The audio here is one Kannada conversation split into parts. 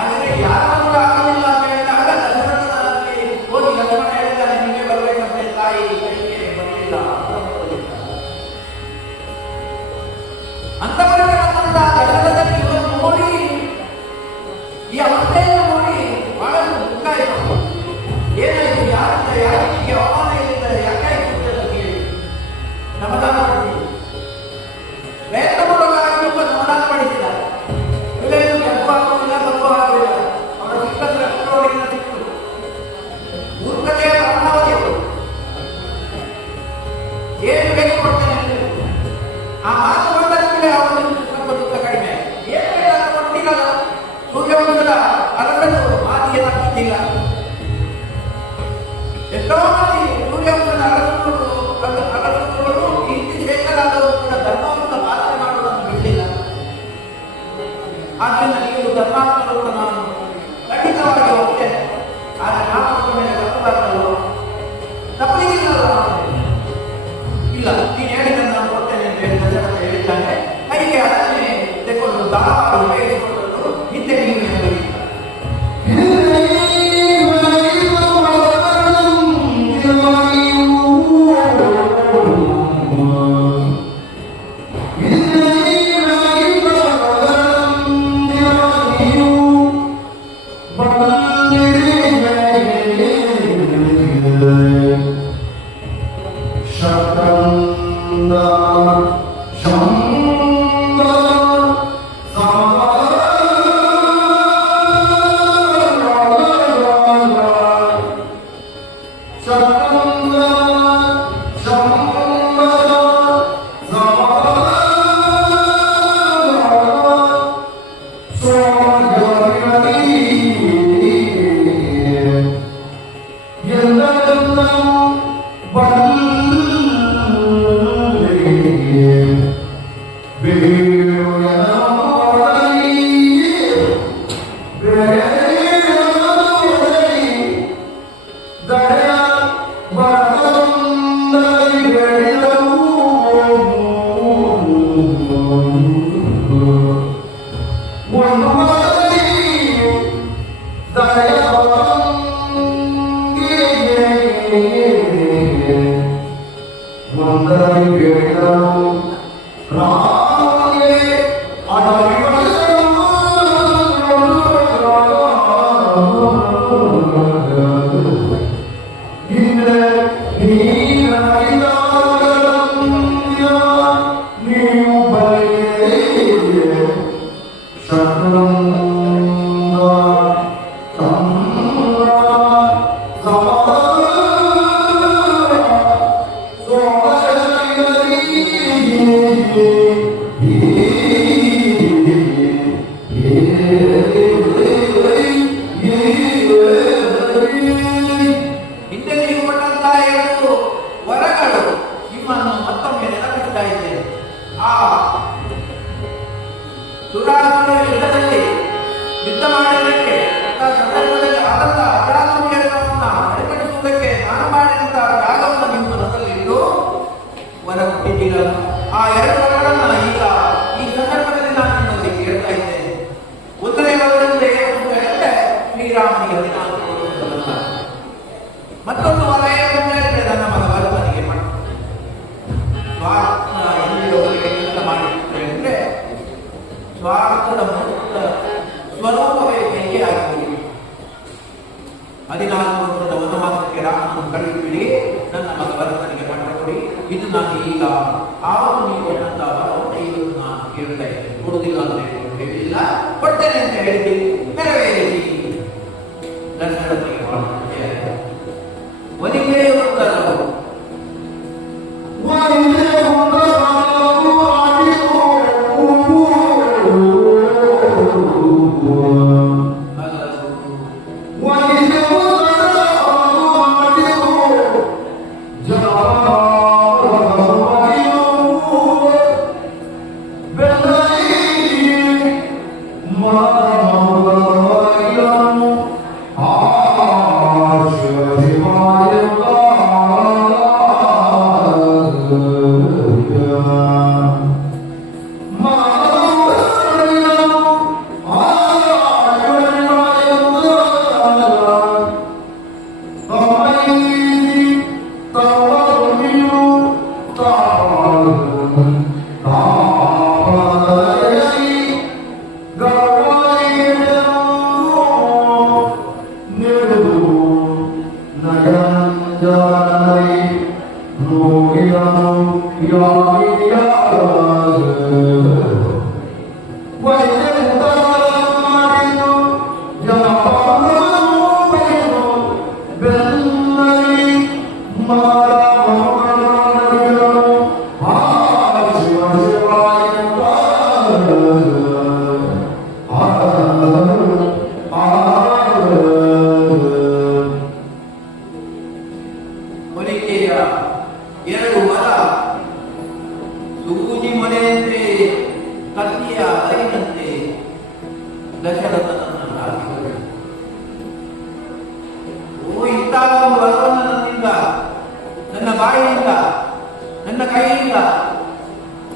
ಆದರೆ ಯಾರು ಮತ್ತೊಂದು ವರ ಏನಂದ್ರೆ ನನ್ನ ಮಗ ಭರತನಿಗೆ ಕೆಲಸ ಮಾಡಿರ್ತಾರೆ ಅಂದ್ರೆ ಸ್ವಾರ್ಥದ ಮುಕ್ತ ಸ್ವರೂಪವೇ ಹೇಗೆ ಆಗಿದೆ. 14 ವರ್ಷದ ವನವಾಸಕ್ಕೆ ರಾಮನನ್ನು ಕಳುಹಿಬಿಡಿ, ನನ್ನ ಮಗ ಭರತನಿಗೆ ಪಟ್ಟ ಕೊಡಿ. ಇದು ನಾನು ಈಗ ಆವಾಗ ನೀವು ಅಂತ ನಾನು ಕೇಳ್ತಾ ಇದ್ದೇನೆ. ಕೊಡುದಿಲ್ಲ ಅಂತ ಹೇಳಿಲ್ಲ, ಕೊಡ್ತೇನೆ ಅಂತ ಹೇಳಿದ್ವಿ, ನೆರವೇರಿಸಿ. ದಶರಥನಿಗೆ ಒಲಿಗೆ ಉತ್ತರವು ನನ್ನ ಬಾಯಿಯಿಂದ ನನ್ನ ಕೈಯಿಂದ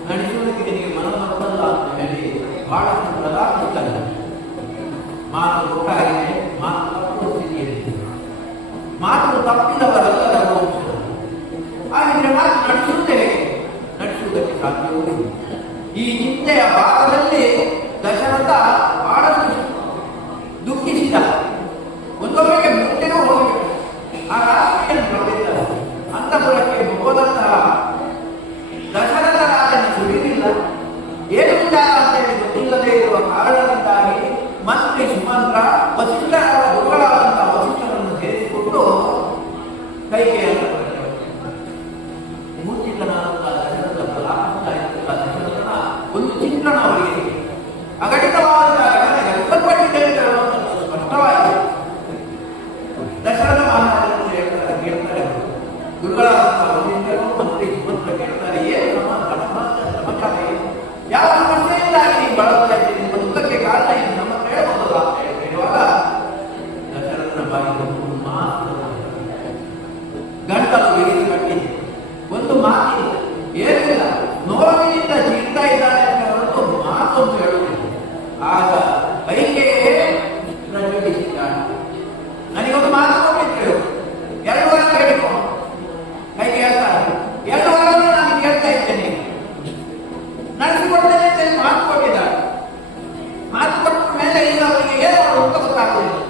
ನಡೆಸುವುದಕ್ಕೆ ನಿನಗೆ ಮನವನ್ನು ಕೊಡಲ್ಲ ಅಂತ ಹೇಳಿ ಬಹಳ ಪ್ರಧಾನ ಮಾತು ಒಟ್ಟಾಗಿದೆ, ಮಾತು ತಪ್ಪುವ ಸ್ಥಿತಿಯಲ್ಲಿ ಮಾತು ತಪ್ಪಿದವರೆಲ್ಲರ ಹಾಗಿದ್ರೆ ಮಾತು ನಡೆಸುವುದಕ್ಕೆ ಸಾಧ್ಯವಿಲ್ಲ. ಈ ಚಿಂತೆಯ ಭಾಗದಲ್ಲಿ ದಶರಥ ಬಹಳಷ್ಟು ದುಃಖಿಸಿದ. ಒಂದೊಮ್ಮೆಗೆ ಮೃತ್ಯುಗೂ ಹೋಗಬೇಕು. ಆ ರಾಷ್ಟ್ರೀಯ ನೋಡಿದ್ದಾರೆ ಅಂತಪುರಕ್ಕೆ ಹೋದಂತಹ ದಶರಥ ರಾಜನ ಸುಳಿದಿಲ್ಲ. ಏನು ವಿಚಾರ ಅಂತ ಹೇಳಿ ಗೊತ್ತಿಲ್ಲದೆ ಇರುವ ಕಾರಣದಿಂದಾಗಿ ಮಂತ್ರಿ ಸುಮಂತ್ರ ವಸಿಷ್ಠರ ಗುರುಗಳಾದಂತಹ ವಸಿಷ್ಠರನ್ನು ಸೇರಿಸಿಕೊಂಡು ಕೈಗೆ ಗುರುಗಳಾದಂತಹ ವಸಿಷ್ಠರು ಮಂತ್ರಿ ಸುಮಂತ್ರ ಕೇಳ್ತಾರೆ, ಏನು ಸಮಾಚಾರ ಏನು, ಯಾವ ಸಮಸ್ಯೆಯಿಂದಾಗಿ ನೀವು ಬಳಸ್ತಾ ಇದ್ದೀರಿ, ಬದುಕಕ್ಕೆ ಕಾರಣ ಏನು, ನಮ್ಮ ಹೇಳ್ಬೋದಲ್ಲ ಅಂತ ಹೇಳುವಾಗ ದಶರಥನ ಬಾಯಿ ಒಂದು ಮಾತು ಗಂಟಲು ಬಿಗಿದು ಕಟ್ಟಿದೆ. ಒಂದು ಮಾತಿಲ್ಲ, ಏನಿಲ್ಲ, ನೋವಿನಿಂದ ಚೀರ್ತಾ ಇದ್ದಾನೆ ಅಂತ ಹೊರತು ಮಾತೊಂದು ಹೇಳುವುದಿಲ್ಲ. ಆಗ ಕೈಕೆಯೇ ಪ್ರಜ್ವಲಿಸಿದ್ದಾನೆ. ನನಗೊಂದು ಮಾತು ಕೊಟ್ಟಿದ್ರು, 2 ವಾರ ಕೇಳಿಕೊ. ಕೈಗೆ ಹೇಳ್ತಾರೆ, 2 ವಾರ ನಾನು ಕೇಳ್ತಾ ಇದ್ದೇನೆ, ನಡೆಸಿಕೊಡ್ತೇನೆ ಅಂತ ಮಾತು ಕೊಟ್ಟಿದ್ದಾರೆ. ಮಾತು ಕೊಟ್ಟ ಮೇಲೆ ಈಗ ಅವರಿಗೆ ಏನು ಅಂತ ಗೊತ್ತಾಗುವುದಿಲ್ಲ.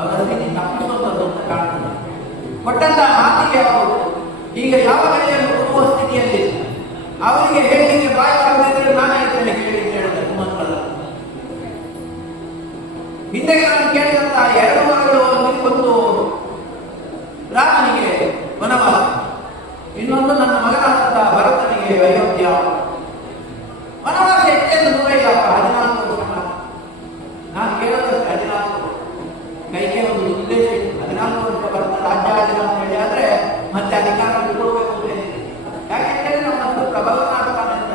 ಅವರಲ್ಲಿ ತಪ್ಪಿಸುವಂಥದ್ದು ಅಂತ ಕಾಣ್ತದೆ. ಕೊಟ್ಟಂತ ಮಾತಿಗೆ ಅವರು ಈಗ ಯಾವ ಕಡೆಯನ್ನು ಕೊಡುವ ಸ್ಥಿತಿಯಲ್ಲಿ ಅವರಿಗೆ ಹೇಳಿಕೆ ಬಾಯಿ ಬರದಿದ್ದರೆ ನಾನು ಹೇಳ್ತೇನೆ ಕೇಳಿ ಅಂತ ಹೇಳಿದೆ ಸುಮಂತ್ರ. ಹಿಂದೆ ನಾನು ಕೇಳಿದಂತಹ 2 ವಾರಗಳು ಒಂದು ರಾಮನಿಗೆ ವನವಾಸ, ಇನ್ನೊಂದು ನನ್ನ ಮಗನಾದಂತಹ ಭರತನಿಗೆ ಅಯೋಧ್ಯ. ವನವಾಸ ಹೆಚ್ಚೆಂದು ದೂರ ಇಲ್ಲಪ್ಪ, 14 ವರ್ಷ. ನಾನು ಕೇಳೋದಕ್ಕೆ 14. ಕೈಗೆ ಒಂದು ಉದ್ದೇಶ ಇತ್ತು, 14 ವರ್ಷ ಭರತ ರಾಜ್ಯ ಆಡಿದ ಅಂತ ಹೇಳಿ ಆದ್ರೆ ಮತ್ತೆ ಅಧಿಕಾರ ಬಿಟ್ಕೊಡ್ಬೇಕು ಅಂತ ಹೇಳಿದೆ. ಯಾಕೆಂದ್ರೆ ನಮ್ಮ ಪುತ್ರ ಭಗವನಾಗ್ತಾನೆ ಅಂತ.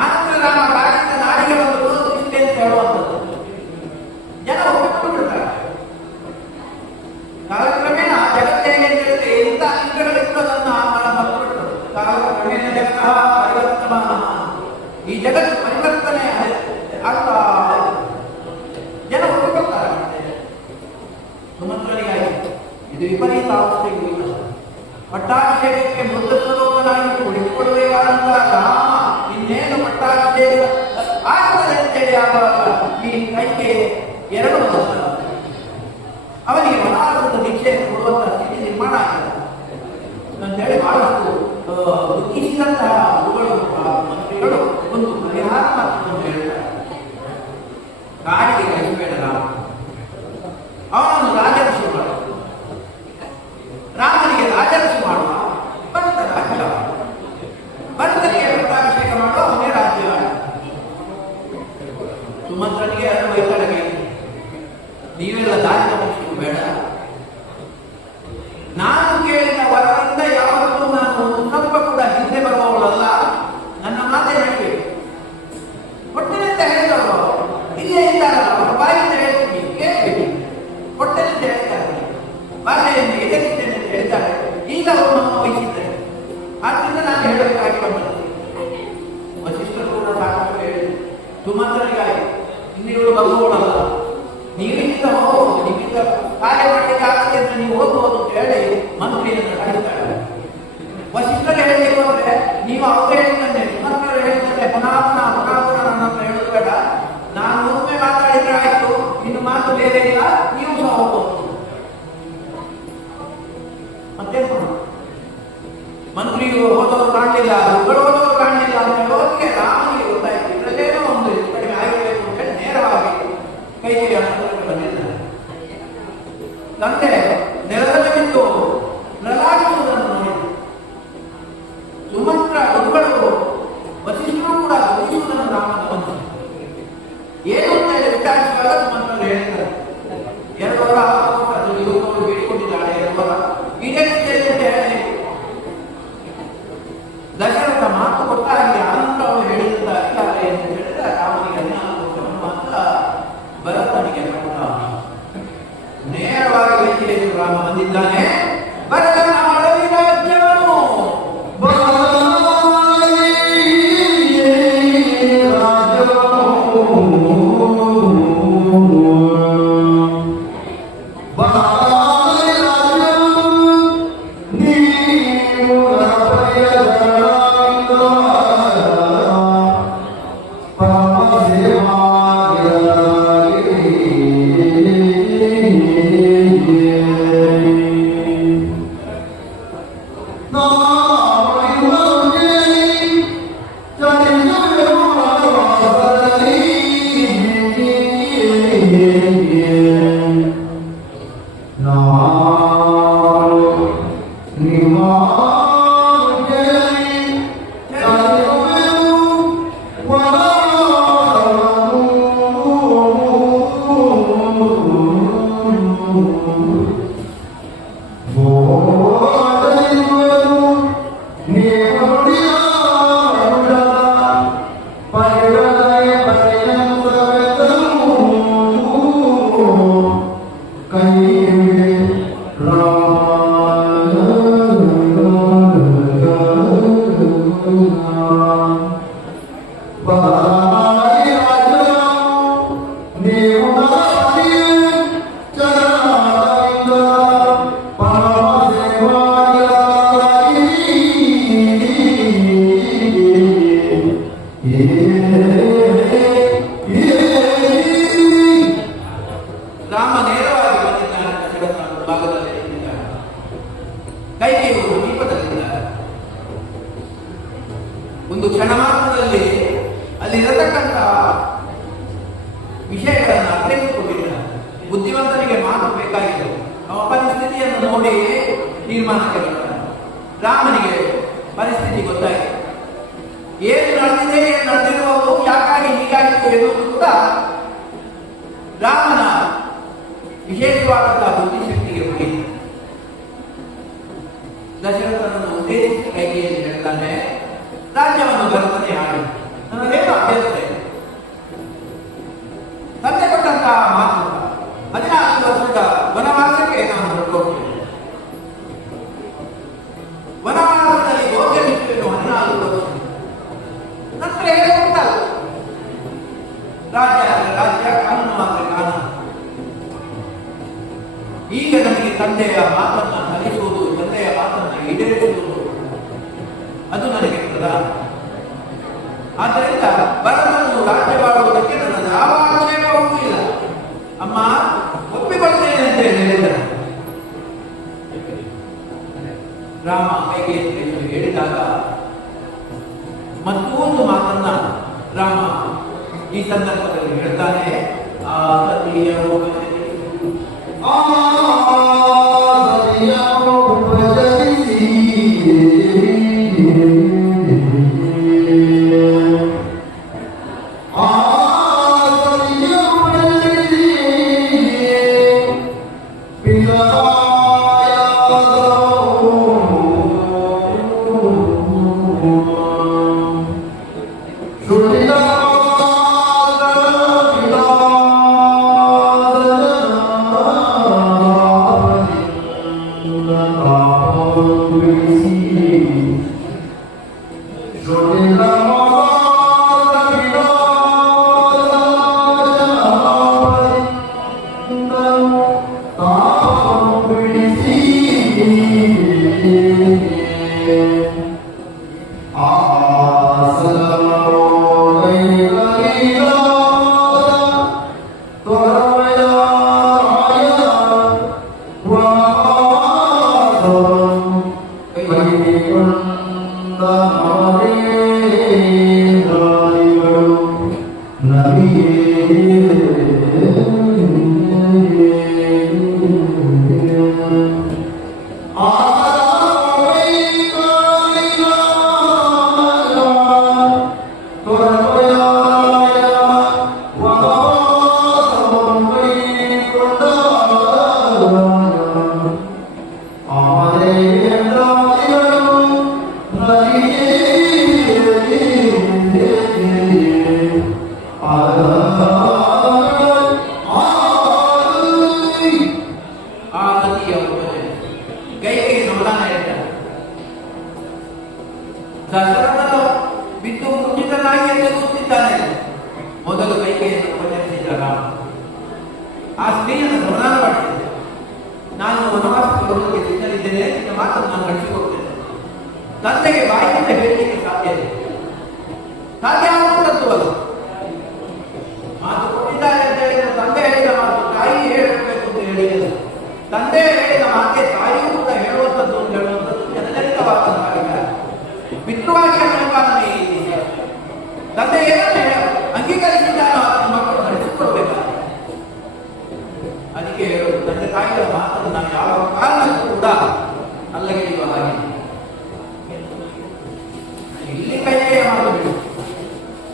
ಆನಂತರ ರಾಮ ಕಾಡಿದ ನಾಡಿಗೆ ಒಂದು ದೂರದೃಷ್ಟಿ ಅಂತ ಹೇಳುವಂಥದ್ದು ಜನ ಒಪ್ಪಿಕೊಂಡಿರ್ತಾರೆ. ಕಾಲಕ್ರಮೇಣ ಜಗತ್ತು ಹೇಗೆ ಅಂತ ಹೇಳಿದ್ರೆ ಇಂಥ ಅಂಶಗಳಿತ್ತು ಅದನ್ನು ಮರೆತುಬಿಡ್ತದೆ. ಕಾಲಕ್ರಮೇಣ ಜಗತ್ತಃ ಪರಿವರ್ತಮಾನಃ, ಈ ಜಗತ್ತು ಪರಿವರ್ತನೆ ಆಗ್ತಾ ಜನ ಒಪ್ಪಿಕೊಳ್ತಾರೆ. ಸುಮಂತ್ರನಿಗಾಯಿತು ಇದು ವಿಪರೀತ ಅವಸ್ಥೆಗೆ ಇಲ್ಲ. ಪಟ್ಟಾಭಿಷೇಕಕ್ಕೆ ಮೃತ ಸ್ವರೂಪನಾಗಿ ಕುಳಿತುಕೊಳ್ಳಬೇಕಾದಂತಹ ರಾಮ ಇನ್ನೇನು ಪಟ್ಟಾಭಿಷೇಕ ಆಗ್ತದೆ ಅಂತೇಳಿ ಆಗುವಾಗ ಈ ಕೈಗೆ 2 ವರ್ಷ ಅವನಿಗೆ ವನವಾಸದ ದೀಕ್ಷೆಯನ್ನು ಕೊಡುವಂತಹ ಸ್ಥಿತಿ ನಿರ್ಮಾಣ ಆಗಿದೆ ಅಂತೇಳಿ ಬಹಳಷ್ಟು ದುಃಖಿಸಿದಂತಹ ಗುರುಗಳು ಮಂತ್ರಿಗಳು ಒಂದು ಪರಿಹಾರ ಮಾತನ್ನು ಹೇಳ್ತಾರೆ. ಕಾಡಿಗೆ ಕಳಿಸಬೇಡ ರಾಮ, ಅವನನ್ನು ರಾಜರ್ಷಿ ಮಾಡ, ರಾಮನಿಗೆ ರಾಜರ್ಷಿ ಮಾಡುವ, ಭರತ ರಾಜ್ಯ, ಭರತನಿಗೆ ಪಟ್ಟಾಭಿಷೇಕ ಮಾಡುವ, ಅವನೇ ರಾಜ್ಯ. ಸುಮಂತ್ರನಿಗೆ 2 ವೈತಳಗೆ, ನೀವೆಲ್ಲ ದಾರಿ ತಪ್ಪಿಸಲು ಬೇಡ, ನಾನು ಕೇಳಿದ ವರದಿಂದ ಯಾವತ್ತೂ ನಾನು ಒಂದು ಸ್ವಲ್ಪ ಕೂಡ ಹಿಂದೆ ಬರುವವಳಲ್ಲ, ನನ್ನ ಮಾತೆ ಹೇಳಬೇಕು. ಕೊಟ್ಟೆನೆ ಅಂತ ಹೇಳಿದವರು ಇಲ್ಲೇ ಇದ್ದಾರಲ್ಲ, ಬಾಯಿಂದ ಹೇಳ್ತೀನಿ ಕೇಳಬೇಡಿ, ಕೊಟ್ಟೆನೆ ಅಂತ ಹೇಳ್ತಾರೆ, ಭಾಷೆಯನ್ನು ಎದುರಿಸ್ತೇನೆ ಅಂತ ಹೇಳ್ತಾರೆ. ಈಗ ಅವರು ನಮ್ಮ ವಹಿಸಿದ್ದಾರೆ, ಆದ್ದರಿಂದ ನಾನು ಹೇಳಬೇಕಾಗಿ ಬಂದದ್ದು. ವಸಿಷ್ಠರು ಕೂಡ ಸಾಕಷ್ಟು ಹೇಳಿ ಸುಮಂತ್ರನಿಗಾಗಿ ಇನ್ನಿವರು ಬರುವವಳಲ್ಲ, ನೀವಿಂದ ಹೋಗುವುದು, ನಿಮ್ಮಿಂದ ಕಾರ್ಯ ಮಾಡಲಿಕ್ಕೆ ಆಗತ್ತೆ ಅಂತ ನೀವು ಹೋಗುವುದು ಅಂತ ಹೇಳಿ ಮಂತ್ರಿಯನ್ನು ಕಳಿಸ್ತಾರೆ. ವಸಿಷ್ಠರು ಹೇಳಲಿಕ್ಕೆ ಹೋದ್ರೆ ನೀವು ಅವರು ಹೇಳಿದಂತೆ, ಸುಮಂತ್ರರು ಹೇಳಿದಂತೆ ಪುನಃ ನನ್ನ ಹತ್ರ ಹೇಳೋದು ಬೇಡ, ನಾನು ಒಮ್ಮೆ ಮಾತಾಡಿದ್ರೆ ಆಯ್ತು, ಇನ್ನು ಮಾತು ಬೇರೆ ಇಲ್ಲ, ನೀವು ಸಹ ಹೋಗ್ಬೋದು. ಮತ್ತೇನು ಮಾಡೋದು? ಮಂತ್ರಿಯು ಹೋದವರು ಕಾಣಲಿಲ್ಲ, ಗುರುಗಳು ಹೋದವರು ಕಾಣಲಿಲ್ಲ ಅಂತ ಹೇಳೋದಕ್ಕೆ ರಾಮನಿಗೆ ಗೊತ್ತಾಯ್ತು, ಇದರಲ್ಲೇನೋ ಒಂದು ಕಡಿಮೆ ಆಗಿರಬೇಕು ಅಂತ ಹೇಳಿ ನೇರವಾಗಿ ಕೈಗೆ ಬಂದಿದ್ದಾರೆ. ತಂದೆ ನೆಲದಲ್ಲಿ ಬಿದ್ದು ನರಳಾಡುವುದನ್ನು ನೋಡಿ ಸುಮಂತ್ರ ಗುರುಗಳು ವಸಿಷ್ಠರು ಕೂಡ ದುಡಿಯುವುದನ್ನು ರಾಮನ ಬಂತು. ಏನು ಅಂತ ಹೇಳಿ ವಿಚಾರಿಸುವಾಗ ಸುಮಂತ್ರರು ಹೇಳಿದ್ದಾರೆ, 2 ವಾರ ಅದು ಯುವಕರು ಬೇಡಿಕೊಂಡಿದ್ದಾಳೆ, 2 ವಾರ ಈಡೇರಿಸಿದೆ ಅಂತ ಹೇಳಿ ದಶರಥ ಮಾತು ಕೊಟ್ಟ ಹಾಗೆ ಆನಂದ ಅವರು ಹೇಳಿದಂತ ಅಧಿಕಾರ ಎಂದು ಹೇಳಿದ್ರೆ ರಾಮನಿಗೆ 14 ವರ್ಷವನ್ನು ಮಾತ್ರ, ಭರತನಿಗೆ ಕೊಟ್ಟ. ನೇರವಾಗಿ ವೆಂಕಟೇಶ್ವರ ರಾಮ ಬಂದಿದ್ದಾನೆ. ಭರತನ ಅಡವಿ ರಾಜ್ಯವನ್ನು ಕೈಕೆಯು ಸಮೀಪದಲ್ಲಿದ್ದಾರೆ. ಒಂದು ಕ್ಷಣ ಮಾತ್ರದಲ್ಲಿ ಅಲ್ಲಿರತಕ್ಕಂಥ ವಿಷಯಗಳನ್ನು ಅರ್ಥೈಸಿಕೊಂಡಿದ್ದಾರೆ. ಬುದ್ಧಿವಂತನಿಗೆ ಮಾತು ಬೇಕಾಗಿದೆ. ಅವನ ಪರಿಸ್ಥಿತಿಯನ್ನು ನೋಡಿ ತೀರ್ಮಾನಕ್ಕೆ ಬರ್ತಾನೆ. ರಾಮನಿಗೆ ಪರಿಸ್ಥಿತಿ ಗೊತ್ತಾಗಿದೆ. ಏನು ನಡೆದಿದೆ, ಏನು ನಡೆದಿರುವುದು, ಯಾಕಾಗಿ ಹೀಗಾಗಿತ್ತು ಎನ್ನುವುದು ಕೂಡ ರಾಮನ ವಿಶೇಷವಾದಂತಹ ಬುದ್ಧಿಶಕ್ತಿಗೆ ಹೋಗಿದೆ. ದಶರಥನನ್ನು ಉದ್ದೇಶಿಸಿ ಕೈಗೆಯಲ್ಲಿ ಹೇಳ್ತಾನೆ, ರಾಜ್ಯವನ್ನು ಭರತನೇ ಆಡಿ, ನನಗೇನು ಅಭ್ಯಂತರ ಇದೆ. ತಂದೆ ಕೊಟ್ಟಂತಹ ಮಾತು 14 ವರ್ಷದ ವನವಾಸಕ್ಕೆ ನಾನು ಹೊರಟೋಗ್ತೇನೆ. ವನವಾಸದಲ್ಲಿ ಗೋಚರಿಸುವೆನು 14 ವರ್ಷ. ನಂತರ ಏನು ಉಂಟಲ್ಲ, ರಾಜ್ಯ ರಾಜ್ಯ, ಕಾನೂನು ಮಾತ್ರ ಕಾನೂನು. ಈಗ ನನಗೆ ತಂದೆಯ ಮಾತನ್ನ ಹರಿಸುವುದು, ತಂದೆಯ ಮಾತನ್ನ ಈಡೇರಿಸುವುದು, ಅದು ನನಗೆ ಪ್ರಧಾನ. ಆದ್ದರಿಂದ ಭರತನನ್ನು ರಾಜ್ಯವಾಡುವುದಕ್ಕೆ ನನ್ನ ಯಾವ ಆಕ್ಷೇಪವೂ ಇಲ್ಲ. ಅಮ್ಮ ಒಪ್ಪಿಕೊಳ್ತೇನೆ ಅಂತ ಹೇಳಿದ್ದಾರೆ. ರಾಮ ಕೈಕೇಯಿಯನ್ನು ಹೇಳಿದಾಗ ಮತ್ತೊಂದು ಮಾತನ್ನ ರಾಮ ಈ ಸಂದರ್ಭದಲ್ಲಿ ಹೇಳ್ತಾನೆ. ಆ ಸತಿಯ ದಶರಥನು ಬಿದ್ದು ಮುಚ್ಚಿತನಾಗಿ ಎದುರುತ್ತಿದ್ದಾನೆ. ಮೊದಲು ಕೈಕೆಯನ್ನು ಉಪಚರಿಸಿದ ರಾಮ ಆ ಸ್ತ್ರೀಯನ್ನು ಸಮಾಧಾನ ಮಾಡಿಸಿದೆ. ನಾನು ವನವಾಸಕ್ಕೆ ಬರುವುದಕ್ಕೆ ಸಿದ್ಧರಿದ್ದೇನೆ, ನಿನ್ನ ಮಾತನ್ನು ನಾನು ನಡೆಸಿಕೊಡ್ತೇನೆ. ತಂದೆಗೆ ಬಾಯಿಯಿಂದ ಹೇಳಲಿಕ್ಕೆ ಸಾಧ್ಯ ಇದೆ, ಸಾಧ್ಯ ಆಗುವಂಥದ್ದು ಅದು. ಮಾತು ಕೊಟ್ಟಿದ್ದಾರೆ ಅಂತ ಹೇಳಿದ ತಂದೆ ಹೇಳಿದ ಮಾತು ತಾಯಿ ಹೇಳಬೇಕು ಅಂತ ಹೇಳಿದ, ತಂದೆ ಹೇಳಿದ ಮಾತೆ ತಾಯಿಯೂ ಕೂಡ ಹೇಳುವಂಥದ್ದು ಅಂತ ಹೇಳುವಂಥದ್ದು ಜನಜನಿತವಾದಂತಾಗಿದ್ದಾರೆ. ಪಿತೃವಾಗಿ ಅನುಪಾಲನೆ ಇದೆ. ತಂದೆ ಏನಂತ ಅಂಗೀಕರಿಸಿದ್ದಾರೋ ಅದನ್ನು ಮಕ್ಕಳು ನಡೆಸಿಕೊಡ್ಬೇಕು. ಅದಕ್ಕೆ ಹೇಳುವುದು, ತಂದೆ ತಾಯಿಯ ಮಾತನ್ನು ನಾನು ಯಾವ ಕಾರಣಕ್ಕೂ ಕೂಡ ಅಲ್ಲಗೆಳೆಯುವ ಹಾಗೆ ಇಲ್ಲಿ ಕೈಗೆ ಮಾಡಬೇಕು.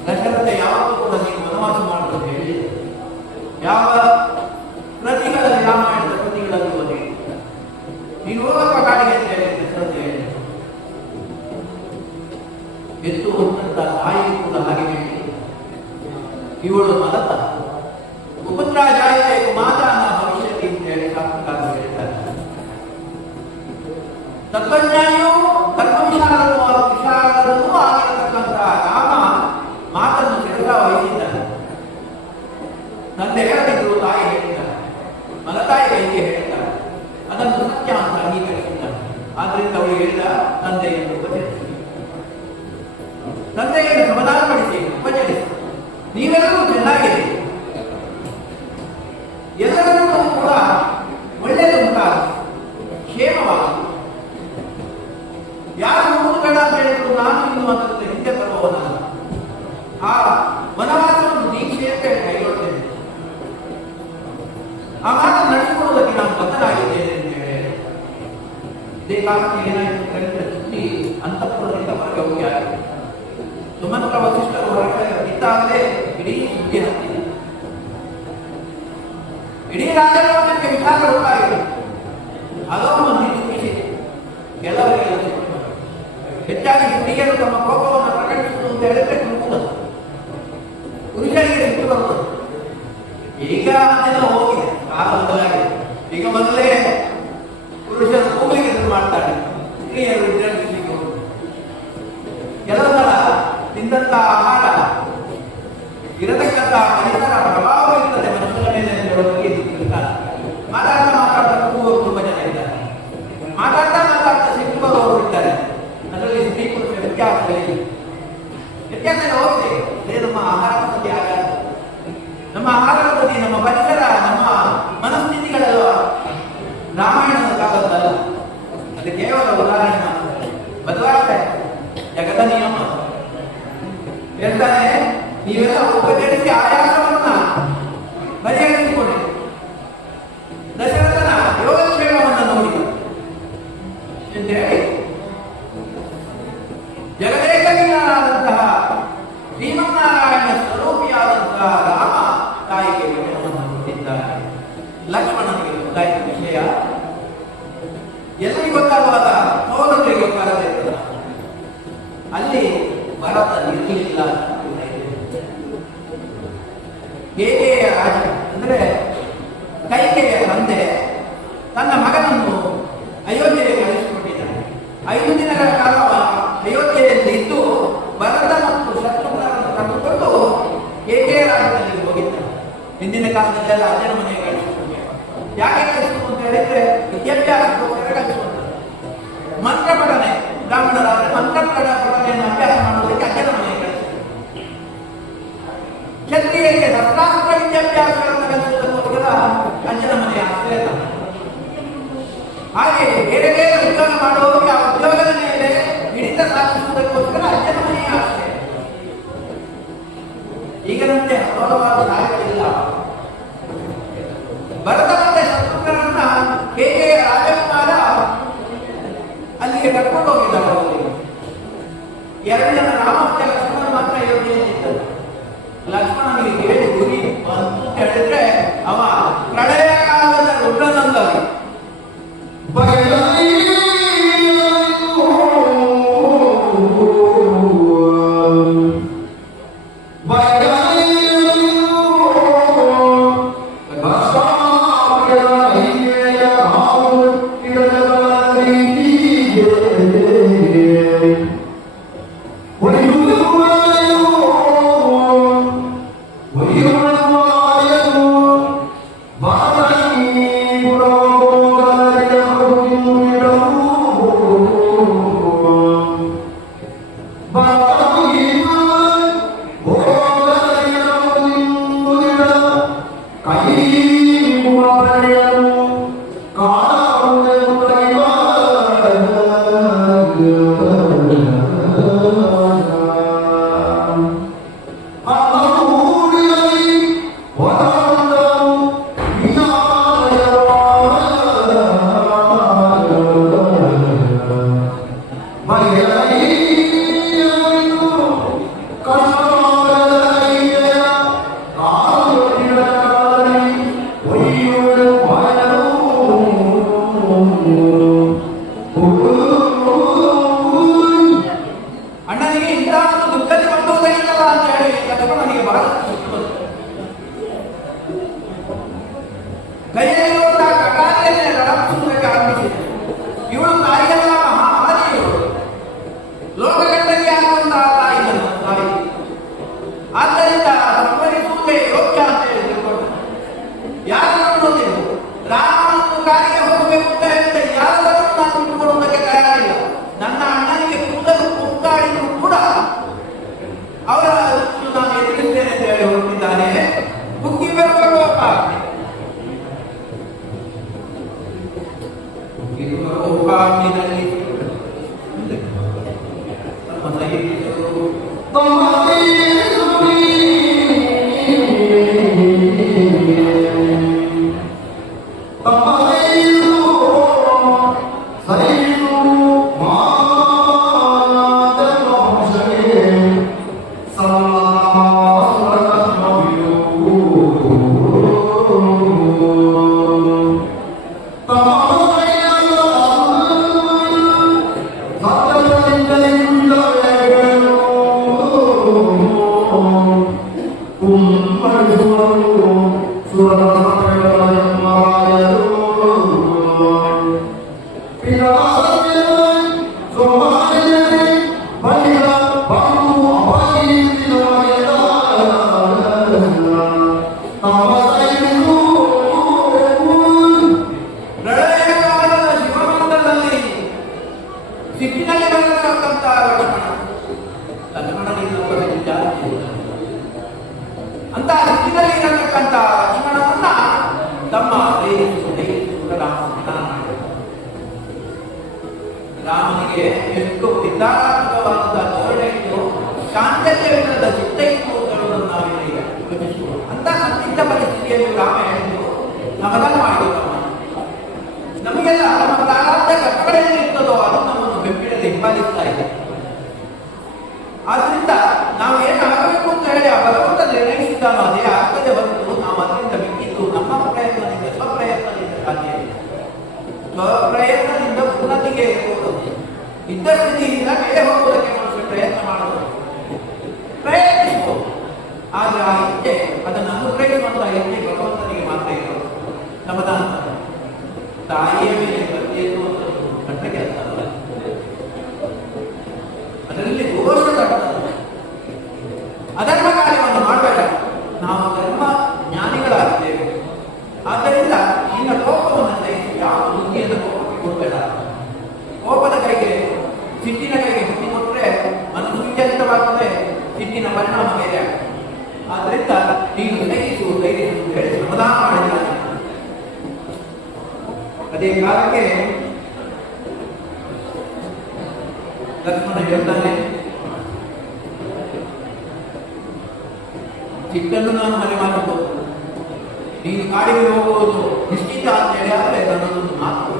ದಶರಥ ಯಾವತ್ತೂ ಕೂಡ ನೀವು ವನವಾಸ ಮಾಡುವುದು ಹೇಳಿ ಯಾವ ಪ್ರತಿಗಳಲ್ಲಿ ರಾಮಾಯಣದ ಪ್ರತಿಗಳಲ್ಲಿ ಓದಿ ನೀನು ಹೋಗಪ್ಪ ಕಾಡಿಗೆ ಅಂತ ಹೇಳಿ ದಶರಥ ಹೇಳಿ ಎತ್ತು ಹೊತ್ತಂತ ತಾಯಿ ಕೂಡ ಹಾಗೆ ಹೇಳಿ ಇವಳು ಮಲತ ಉಪುತ್ರ ಜಾಯತೆ ಕುಮಾರನ ಭವಿಷ್ಯಕ್ಕೆ ಅಂತ ಹೇಳಿ ಶಾಸ್ತ್ರಕಾರರು ಹೇಳ್ತಾರೆ. ತತ್ವಜ್ಞಾನಿಯು ವಿಶಾರದೂ ಆಗಿರತಕ್ಕಂತಹ ರಾಮ ಮಾತನ್ನು ಶಿರಸ ವಹಿಸಿದ್ದಾನೆ. ತಂದೆ ಹೇಳದಿದ್ರು ತಾಯಿ ಹೇಳಿದ್ದಾರೆ, ಮಲತಾಯಿ ಕೈಗೆ ಹೇಳಿದ್ದಾರೆ, ಅದನ್ನು ಸತ್ಯ ಅಂತ ಅಂಗೀಕರಿಸಿದ್ದಾನೆ. ಆದ್ರಿಂದ ಅವಳು ಹೇಳಿದ ತಂದೆಯನ್ನು ಉಪಚರಿಸಿ, ತಂದೆಯನ್ನು ಸಮಾಧಾನಪಡಿಸಿ ಉಪಚರಿಸಿ, ನೀವೆಲ್ಲರೂ ಚೆನ್ನಾಗಿದೆ, ಎಲ್ಲರನ್ನೂ ಕೂಡ ಒಳ್ಳೆಯದು ಉಂಟಾಗ ಕ್ಷೇಮವಾಗಿ ಯಾರು ಹೋಗುದು ಬೇಡ ಅಂತ ಹೇಳಿದ್ರು ನಾನು ಇನ್ನು ಅದಕ್ಕೆ ಹಿಂದೆ ಬರುವವನಲ್ಲ. ಆ ವನವಾಸವನ್ನು ದೀಕ್ಷೆ ಅಂತ ಹೇಳಿ ಕೈಗೊಳ್ತೇನೆ. ಆ ಮಾತು ನಡೆಸಿಕೊಳ್ಳುವುದಕ್ಕೆ ನಾನು ಬದ್ಧನಾಗಿದ್ದೇನೆ ಅಂತ ಹೇಳಿ ಇದೇ ಕಾರಣಕ್ಕೆ ಏನಾಯಿತು ಅಂತ ಹೇಳಿದ್ರೆ ಸುದ್ದಿ ಅಂತಃಪುರದಿಂದ ಹೊರಗೆ ಹೋಗಿ ಆಗಿದೆ. ಸುಮಂತ್ರ ವಸಿಷ್ಠರು ಹೊರಗೆ ಇದ್ದಾಗಲೇ ಇಡೀ ಸುದ್ದಿ ಹತ್ತಿದೆ. ಇಡೀ ರಾಜಲೋಕಕ್ಕೆ ವಿಚಾರ ಗೊತ್ತಾಗಿದೆ. ಅದನ್ನು ನಿರೂಪಿಸಿ ಕೆಲವರಿಗೆ ಹೆಚ್ಚಾಗಿ ಸ್ತ್ರೀಯರು ತಮ್ಮ ಕೋಪವನ್ನು ಪ್ರಕಟಿಸುವುದು ಅಂತ ಹೇಳಿದ್ರೆ ಪುರುಷರಿಗೆ ಸಿಟ್ಟು ಬರುತ್ತದೆ. ಈಗ ಅದೆಲ್ಲ ಹೋಗಿದೆ, ಕಾಲ ಬದಲಾಗಿದೆ. ಈಗ ಮೊದಲೇ ಪುರುಷರು ಕೂಗಲಿಕ್ಕೆ ಶುರು ಮಾಡ್ತಾರೆ, ಸ್ತ್ರೀಯರು ವಿಜೃಂಭಿಸಲಿಕ್ಕೆ ಹೋಗುದು. ಕೆಲವು ಸಲ ತಿಂದಂತ ಆಹಾರ ಇರತಕ್ಕಂತಹ ಪರಿಸರ ಪ್ರಭಾವ ಇರ್ತದೆ ಮನುಷ್ಯನ ಮೇಲೆ ಅಂತ ಹೇಳೋದಕ್ಕೆ ಮಾತಾಡ್ತಾ ಮಾತಾಡ್ತಾ ಕೂಗುವವರು ತುಂಬಾ ಜನ ಇದ್ದಾರೆ. ಮಾತಾಡ್ತಾ ಮಾತಾಡ್ತಾ ಸಿಟ್ಟು ಬರುವವರು ಇದ್ದಾರೆ. ಅದರಲ್ಲಿ ಸ್ತ್ರೀ ಪುರುಷ ವ್ಯತ್ಯಾಸ ಹೋಗುತ್ತೆ. ಅದೇ ನಮ್ಮ ಆಹಾರ ಪದ್ಧತಿ ಆಗಾರ, ನಮ್ಮ ಆಹಾರ ಪದ್ಧತಿ, ನಮ್ಮ ಪರಿಸರ, ನಮ್ಮ ಮನಸ್ಥಿತಿಗಳೆಲ್ಲ ರಾಮಾಯಣದ ಕಾಲದಲ್ಲ. ಅದು ಕೇವಲ ಉದಾಹರಣೆ ಮಾತ್ರ. ಬದಲಾಗ್ತಾ ಜಗದ ನಿಯಮ ಹೇಳ್ತಾನೆ, ನೀವೆಲ್ಲ ಉಪಚರಿಸಿ ಆಯಾಸವನ್ನ ಬಗೆಹರಿಸಿಕೊಳ್ಳಿ. ದಶರಥನ ಯೋಗಕ್ಷೇಮವನ್ನು ನೋಡಿ ಎಂದು ಹೇಳಿ ಜಗದೇಕನಾದಂತಹ ಶ್ರೀಮನ್ನಾರಾಯಣ ಸ್ವರೂಪಿಯಾದಂತಹ ರಾಮ ತಾಯಿಗೆ ವಚನವನ್ನು ಕೊಟ್ಟಿದ್ದಾರೆ. ಲಕ್ಷ್ಮಣನಿಗೆ ಗೊತ್ತಾಯಿತ ವಿಷಯ ಎಲ್ಲಿ ಗೊತ್ತಾಗುವಾಗ ಸೋದರಿಗೆ ಗೊತ್ತಾಗಬೇಕು. ಅಲ್ಲಿ ಭರತ ಇರಲಿಲ್ಲ. ಹೇಗೆ ರಾಜ ಅಂದ್ರೆ ಕೈಕೆಯ ತಂದೆ ತನ್ನ ಮಗನನ್ನು ಅಯೋಧ್ಯೆಗೆ ಕಳಿಸಿಕೊಟ್ಟಿದ್ದಾನೆ. 5 ದಿನಗಳ ಕಾಲ ಅಯೋಧ್ಯೆಯಲ್ಲಿ ಇದ್ದು ಭರತ ಮತ್ತು ಶತ್ರುಘ್ನರನ್ನು ಕರೆದುಕೊಂಡು ಏಕೆ ರಾಜ್ಯದಲ್ಲಿ ಹೋಗಿದ್ದಾನೆ. ಹಿಂದಿನ ಕಾಲದಲ್ಲೆಲ್ಲ ಅಜ್ಜನ ಮನೆಗೆ ಕಳಿಸಿಕೊಂಡು ಯಾಕೆ ಕಳಿಸುವುದು ಅಂತ ಹೇಳಿದ್ರೆ ವಿದ್ಯಾಭ್ಯಾಸಕ್ಕೋಸ್ಕರ ಕಳಿಸುವಂತ. ಮಂತ್ರ ಪಠನೆ, ಬ್ರಾಹ್ಮಣರಾದ್ರೆ ಮಂತ್ರ ಪಠನೆಯನ್ನು ಅಭ್ಯಾಸ ಮಾಡುವುದಕ್ಕೆ ಅಜ್ಜನ ಮನೆಗೆ ಕಳಿಸಿದರು. ಕ್ಷತ್ರಿಯರಿಗೆ ಶಸ್ತ್ರಾಸ್ತ್ರ ವಿದ್ಯಾಭ್ಯಾಸಗಳನ್ನು ಕಲಿಸುವುದಕ್ಕೋಸ್ಕರ ಅಜ್ಜನ ಮನೆಯ ಆಶ್ರಯ. ಹಾಗೆ ಬೇರೆ ಬೇರೆ ಉದ್ಯೋಗ ಮಾಡುವವರಿಗೆ ಆ ಉದ್ಯೋಗದ ಮೇಲೆ ಹಿಡಿತ ಸಾಧಿಸುವುದಕ್ಕೋಸ್ಕರ ಅಜ್ಜನ ಮನೆಯ ಆಶ್ರಯ. ಈಗಂತೆ ಹಲವಾರು ದಾರಿಗಳಿಲ್ಲ. ಭರತ ಮತ್ತೆ ಶತ್ರುಘ್ನರನ್ನ ಹೇಗೆ ರಾಜಕುಮಾರ ಅಲ್ಲಿಗೆ ಕರ್ಕೊಂಡು ಹೋಗಿದ್ದಾರೆ. ಅವರಿಗೆ 2 ಜನ ರಾಮ ಮತ್ತೆ ಲಕ್ಷ್ಮಣ ಮಾತ್ರ ಅಯೋಧ್ಯೆಯಲ್ಲಿದ್ದರು. ಲಕ್ಷ್ಮಣನಿಗೆ ಹೇಳಿ ಗುರಿ ಅಂತ ಹೇಳಿದ್ರೆ ಅವ ಪ್ರಳಯ ಕಾಲದ ರುದ್ರನಂದವಿ. ಅಂತ ಸ್ಥಿತಿಯಲ್ಲಿ ಇರತಕ್ಕಂಥ ಲಕ್ಷ್ಮಣನನ್ನ ತಮ್ಮ ರಾಮನಿಗೆ ಎಷ್ಟು ವಿಧಾನಾತ್ಮಕವಾದ ಧೋರಣೆ ಇತ್ತು, ಶಾಂತತೆಯಿಂದ ಚಿತ್ತ ಇತ್ತು ಅನ್ನೋದನ್ನು ನಾವೀಗ ಯೋಚಿಸಬಹುದು. ಅಂತ ಸಂದಿಗ್ಧ ಪರಿಸ್ಥಿತಿಯಲ್ಲಿ ರಾಮ ಹೇಳಿದ್ದು ಸಮಾಧಾನ ಮಾಡಿದ ನಮಗೆಲ್ಲ ನಮ್ಮ ಪ್ರಾರಂಭ ಕಟ್ಟಡದಲ್ಲಿ ಇರ್ತದೋ ಅದು ನಮ್ಮನ್ನು ಬೆಂಬಿಡದೆ ಹಿಂಬಾಲಿಸ್ತಾ ಇದೆ. ಆದ್ರಿಂದ ನಾವು ಏನಾಗಬೇಕು ಅಂತ ಹೇಳಿ ಆ ಭಗವಂತ ನಿರ್ಣಯಿಸಿದ್ದಾನೋ ಅದೇ ಆಗ್ತದೆ ಹೊರತು ನಾವು ಅದರಿಂದ ಬಿಟ್ಟಿದ್ದು ನಮ್ಮ ಪ್ರಯತ್ನದಿಂದ ಸ್ವಪ್ರಯತ್ನದಿಂದ ಸಾಧ್ಯ ಇಲ್ಲ. ಸ್ವಪ್ರಯತ್ನದಿಂದ ಉನ್ನತಿಗೆ ಹೋಗೋದು, ಇದ್ದ ಸ್ಥಿತಿಯಿಂದ ಮೇಲೆ ಹೋಗುವುದಕ್ಕೆ ಮನುಷ್ಯ ಪ್ರಯತ್ನ ಮಾಡೋದು, ಪ್ರಯತ್ನಿಸಬಹುದು. ಆದ್ರೆ ಆ ಇಚ್ಛೆ ಅದನ್ನು ಅನುಗ್ರಹಿಸುವಂತ ಇಚ್ಛೆ ಭಗವಂತನಿಗೆ ಮಾತ್ರ ಇರೋದು. ಸಮಾಧಾನ ತಾಯಿಯ ಮೇಲೆ ಪ್ರತಿಯೊಂದು ಕಟ್ಟ ಕೆಲಸ ಅಲ್ಲ, ಅದರಲ್ಲಿ ದೋಷ ತಟ್ಟುತ್ತದೆ. ಅಧರ್ಮ ಕಾರ್ಯವನ್ನು ಮಾಡಬೇಡ. ನಾವು ಧರ್ಮ ಜ್ಞಾನಿಗಳಾಗಿದ್ದೇವೆ. ಆದ್ದರಿಂದ ನಿನ್ನ ಕೋಪವನ್ನು ಜಯಿಸಿ ಯಾವ ಬುದ್ಧಿಯಿಂದ ಕೋಪಕ್ಕೆ ಕೊಡಬೇಡ. ಕೋಪದ ಕೈಗೆ ಸಿಟ್ಟಿನ ಕೈಗೆ ಬುದ್ಧಿ ಕೊಟ್ಟರೆ ಮನಸ್ಸು ವಿಚಲಿತವಾಗುತ್ತದೆ, ಸಿಟ್ಟಿನ ಪರಿಣಾಮ ಬೇರೆ ಆಗುತ್ತೆ. ಆದ್ದರಿಂದ ನೀನು ಧೈರ್ಯಿಸು ಹೇಳಿ ಸಮಾಧಾನ ಮಾಡಿದ. ಅದೇ ಕಾಲಕ್ಕೆ ಲಕ್ಷ್ಮಣ ಹೇಳ್ತಾನೆ, ಸಿಟ್ಟನ್ನು ನಾನು ಮನೆ ಮಾಡಬಹುದು, ನೀನು ಕಾಡಿಗೆ ಹೋಗುವುದು ನಿಶ್ಚಿತ ಅಂತ ಹೇಳಿ ಆದರೆ ನನ್ನದೊಂದು ಮಾತು